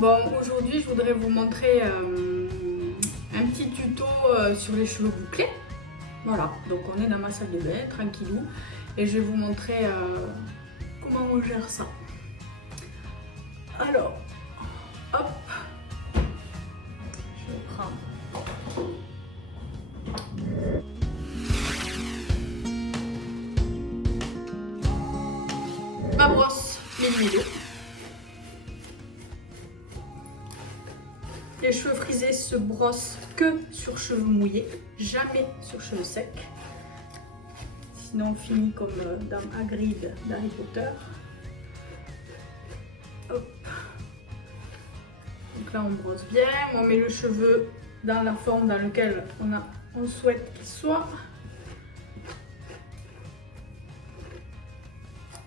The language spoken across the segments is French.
Bon, aujourd'hui je voudrais vous montrer un petit tuto sur les cheveux bouclés. Voilà, donc on est dans ma salle de bain, tranquillou, et je vais vous montrer comment on gère ça. Alors, hop, je prends ma brosse Mélilo. Les cheveux frisés se brossent que sur cheveux mouillés, jamais sur cheveux secs. Sinon on finit comme dans Hagrid d'Harry Potter. Hop. Donc là on brosse bien, on met le cheveu dans la forme dans laquelle on souhaite qu'il soit.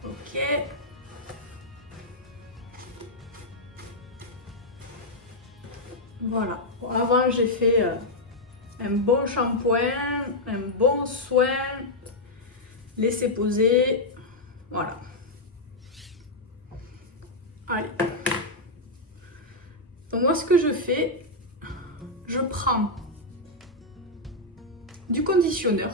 Ok. Voilà, bon, avant j'ai fait un bon shampoing, un bon soin, laisser poser, voilà. Allez, donc moi ce que je fais, je prends du conditionneur.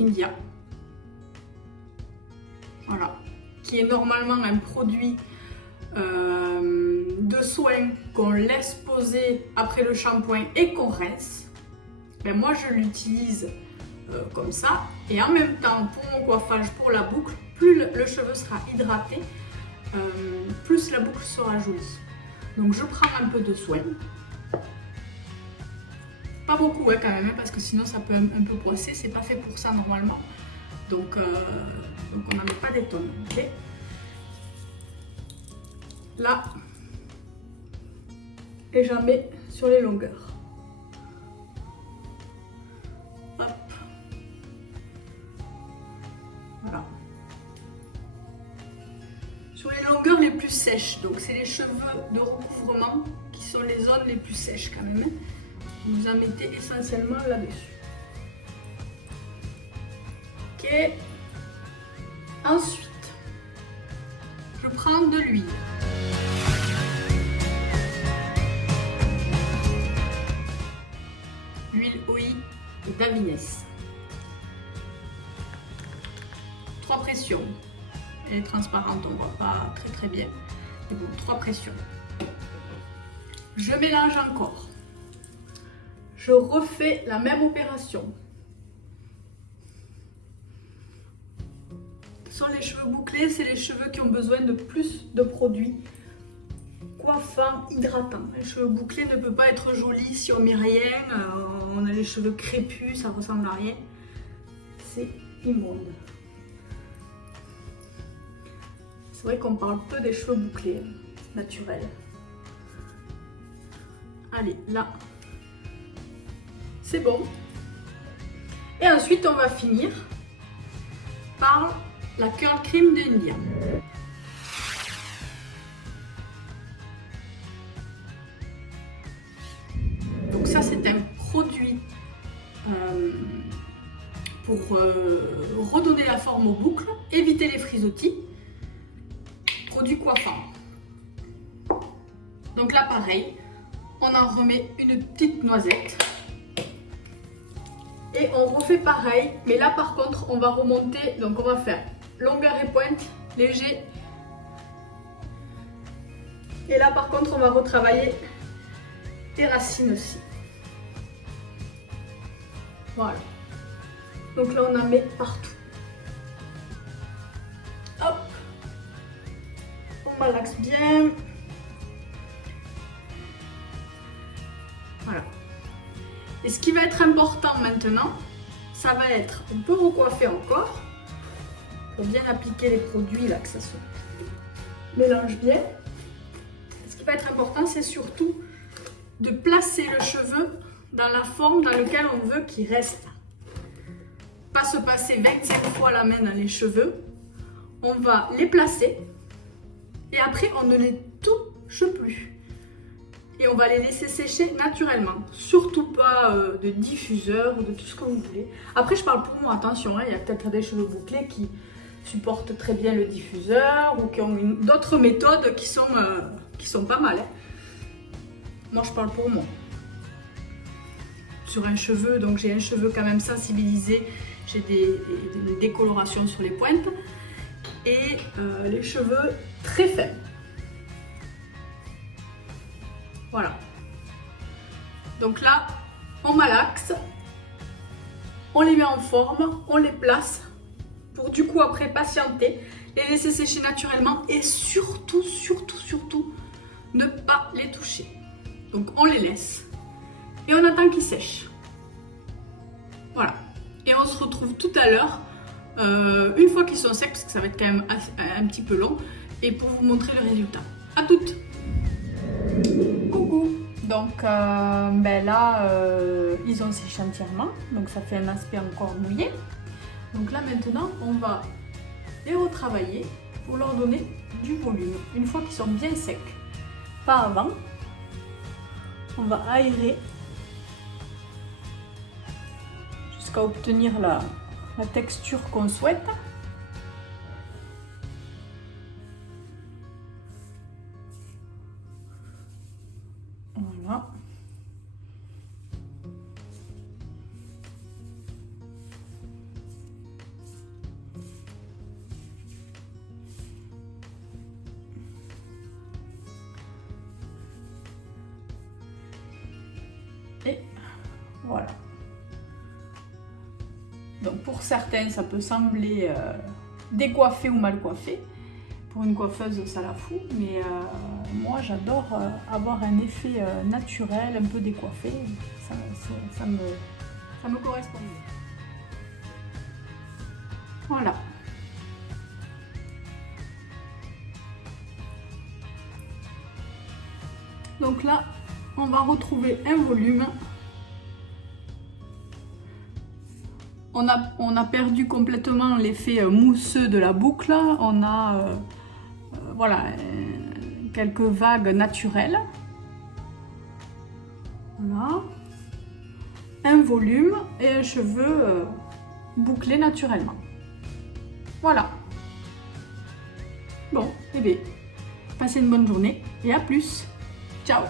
India. Voilà. Qui est normalement un produit de soin qu'on laisse poser après le shampoing et qu'on rince. Ben moi je l'utilise comme ça, et en même temps pour mon coiffage, pour la boucle, plus le cheveu sera hydraté, plus la boucle sera jolie. Donc je prends un peu de soin, pas beaucoup quand même, parce que sinon ça peut un peu coincer, c'est pas fait pour ça normalement. Donc on n'en met pas des tonnes, ok? Là, et j'en mets sur les longueurs. Hop. Voilà. Sur les longueurs les plus sèches, donc c'est les cheveux de recouvrement qui sont les zones les plus sèches quand même. Vous en mettez essentiellement là-dessus. Ok. Ensuite, je prends de l'huile. L'huile OI d'Avines. 3 pressions. Elle est transparente, on ne voit pas très bien. Mais bon, 3 pressions. Je mélange encore. Je refais la même opération. Sur les cheveux bouclés, c'est les cheveux qui ont besoin de plus de produits coiffants, hydratants. Les cheveux bouclés ne peuvent pas être jolis si on met rien. On a les cheveux crépus, ça ressemble à rien. C'est immonde. C'est vrai qu'on parle peu des cheveux bouclés naturels. Allez, là, c'est bon. Et ensuite, on va finir par la curl cream d'India. Donc ça c'est un produit pour redonner la forme aux boucles, éviter les frisottis, produit coiffant. Donc là pareil, on en remet une petite noisette. Et on refait pareil, mais là par contre on va remonter, donc on va faire longueur et pointe, léger. Et là par contre on va retravailler les racines aussi. Voilà. Donc là on en met partout. Hop. On malaxe bien. Voilà. Et ce qui va être important maintenant, ça va être, on peut recoiffer encore. Il faut bien appliquer les produits là, que ça se mélange bien. Ce qui va être important, c'est surtout de placer le cheveu dans la forme dans laquelle on veut qu'il reste. Pas se passer 25 fois la main dans les cheveux. On va les placer et après on ne les touche plus. Et on va les laisser sécher naturellement. Surtout pas de diffuseur ou de tout ce que vous voulez. Après je parle pour moi, attention, hein, il y a peut-être des cheveux bouclés supportent très bien le diffuseur ou qui ont d'autres méthodes qui sont pas mal. Hein. Moi, je parle pour moi. Sur un cheveu, donc j'ai un cheveu quand même sensibilisé, j'ai des décolorations sur les pointes et les cheveux très fins. Voilà. Donc là, on malaxe, on les met en forme, on les place pour du coup après patienter, les laisser sécher naturellement et surtout, ne pas les toucher. Donc on les laisse et on attend qu'ils sèchent. Voilà. Et on se retrouve tout à l'heure, une fois qu'ils sont secs, parce que ça va être quand même un petit peu long, et pour vous montrer le résultat. À toutes! Coucou! Donc là, ils ont séché entièrement, donc ça fait un aspect encore mouillé. Donc là maintenant, on va les retravailler pour leur donner du volume, une fois qu'ils sont bien secs. Pas avant. On va aérer jusqu'à obtenir la texture qu'on souhaite. Voilà. Et voilà. Donc pour certains, ça peut sembler décoiffé ou mal coiffé. Pour une coiffeuse, ça la fout. Mais moi, j'adore avoir un effet naturel, un peu décoiffé. Ça me correspond bien. Voilà. Donc là, on va retrouver un volume. On a perdu complètement l'effet mousseux de la boucle. On a voilà, quelques vagues naturelles. Voilà. Un volume et un cheveu bouclé naturellement. Voilà. Bon, et bien, passez une bonne journée et à plus. Ciao.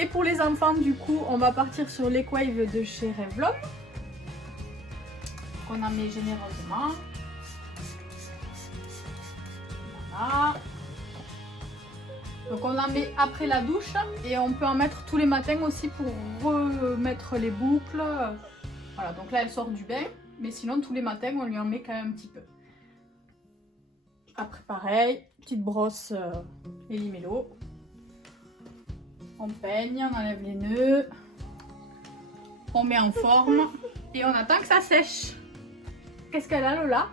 Et pour les enfants, du coup, on va partir sur l'Equave de chez Revlon. On en met généreusement. Voilà. Donc on en met après la douche et on peut en mettre tous les matins aussi pour remettre les boucles. Voilà, donc là elle sort du bain, mais sinon tous les matins on lui en met quand même un petit peu. Après pareil, petite brosse Méli-Mélo. On peigne, on enlève les nœuds, on met en forme et on attend que ça sèche. Qu'est-ce qu'elle a Lola?